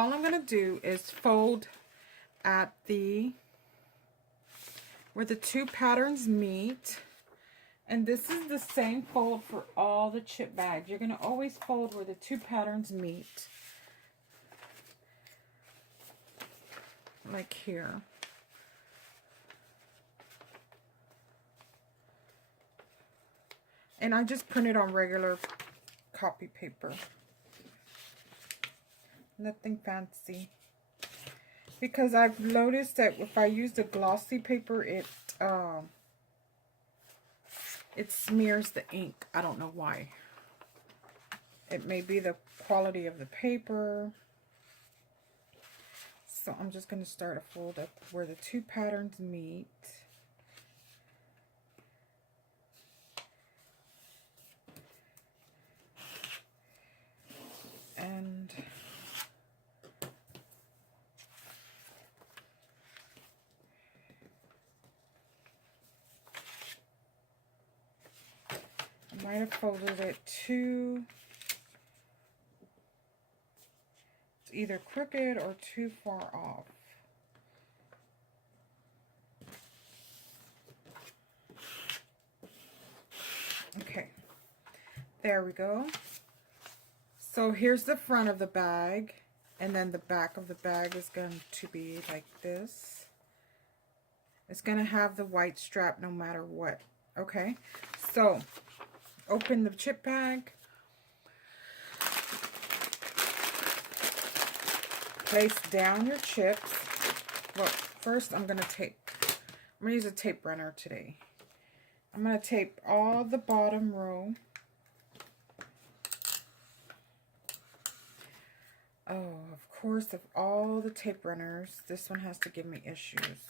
all I'm going to do is fold at where the two patterns meet. And this is the same fold for all the chip bags. You're going to always fold where the two patterns meet. Like here. And I just printed on regular copy paper. Nothing fancy. Because I've noticed that if I use the glossy paper, it smears the ink. I don't know why. It may be the quality of the paper. So I'm just going to start a fold up where the two patterns meet. And I might have folded it too, it's either crooked or too far off. Okay, there we go. So here's the front of the bag, and then the back of the bag is going to be like this. It's going to have the white strap no matter what. Okay, so open the chip bag. Place down your chips. Well, first I'm going to use a tape runner today. I'm going to tape all the bottom row. Oh, of course, of all the tape runners, this one has to give me issues.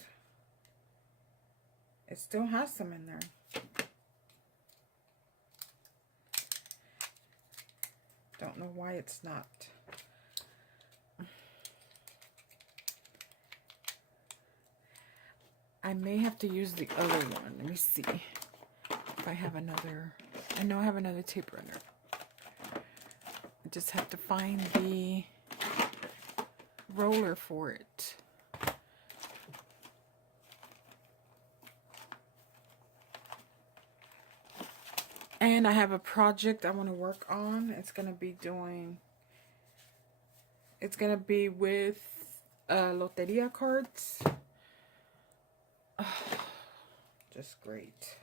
It still has some in there. Don't know why it's not. I may have to use the other one. Let me see if I have another. I know I have another tape runner. I just have to find the roller for it. And I have a project I want to work on. It's going to be with Loteria cards. Oh, just great.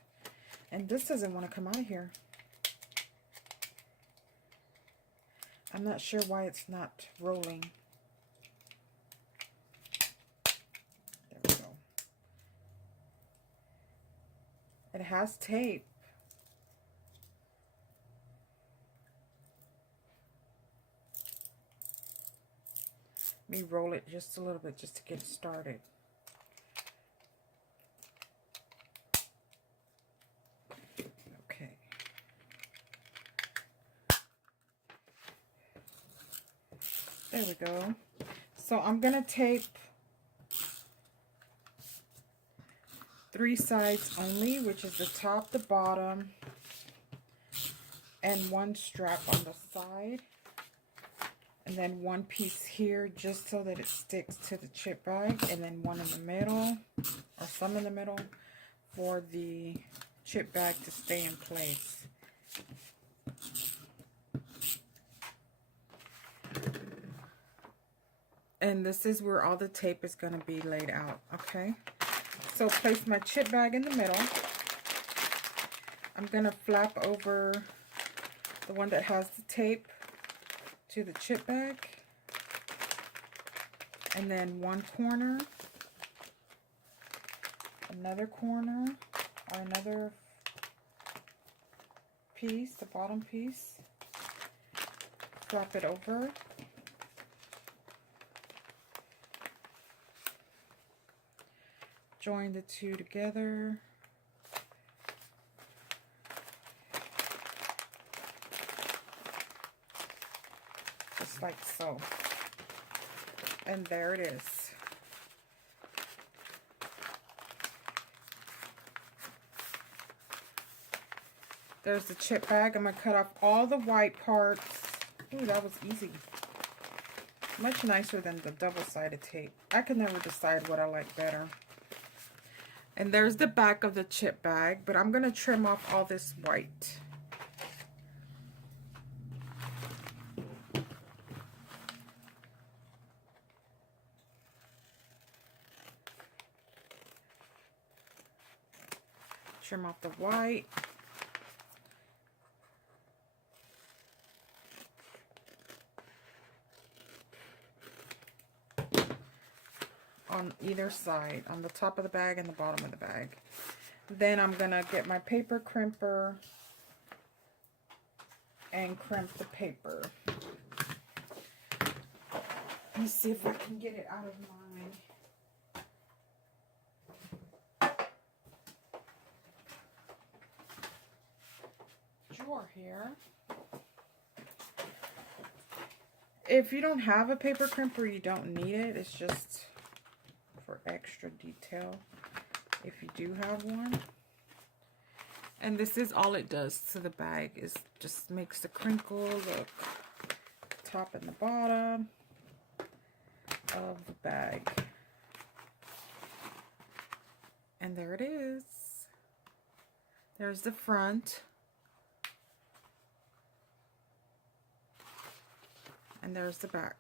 And this doesn't want to come out of here. I'm not sure why it's not rolling. There we go. It has tape. Let me roll it just a little bit just to get it started. Okay. There we go. So I'm going to tape 3 sides only, which is the top, the bottom, and 1 strap on the side. And then 1 piece here just so that it sticks to the chip bag. And then 1 in the middle, or some in the middle, for the chip bag to stay in place. And this is where all the tape is going to be laid out, okay? So place my chip bag in the middle. I'm going to flap over the one that has the tape to the chip bag, and then 1 corner, another corner, or another piece, the bottom piece, flap it over, join the two together. Just like so. And there it is. There's the chip bag. I'm going to cut off all the white parts. Ooh, that was easy. Much nicer than the double-sided tape. I can never decide what I like better. And there's the back of the chip bag, but I'm going to trim off all this white. Trim off the white. On either side, on the top of the bag and the bottom of the bag. Then I'm gonna get my paper crimper and crimp the paper. Let me see if I can get it out of my drawer here. If you don't have a paper crimper, you don't need it. It's just for extra detail if you do have one. And this is all it does to the bag, is just makes the crinkle look top and the bottom of the bag. And there it is. There's the front. And there's the back.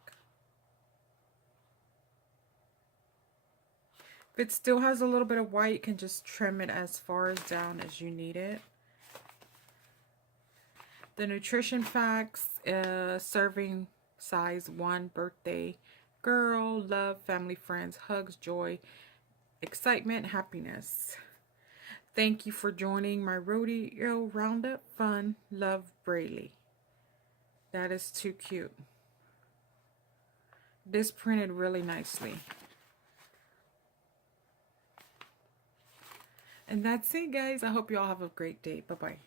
If it still has a little bit of white, you can just trim it as far as down as you need it. The nutrition facts, serving size 1, birthday girl, love, family, friends, hugs, joy, excitement, happiness. Thank you for joining my rodeo roundup. Fun, love, Braylee. That is too cute. This printed really nicely. And that's it, guys. I hope you all have a great day. Bye-bye.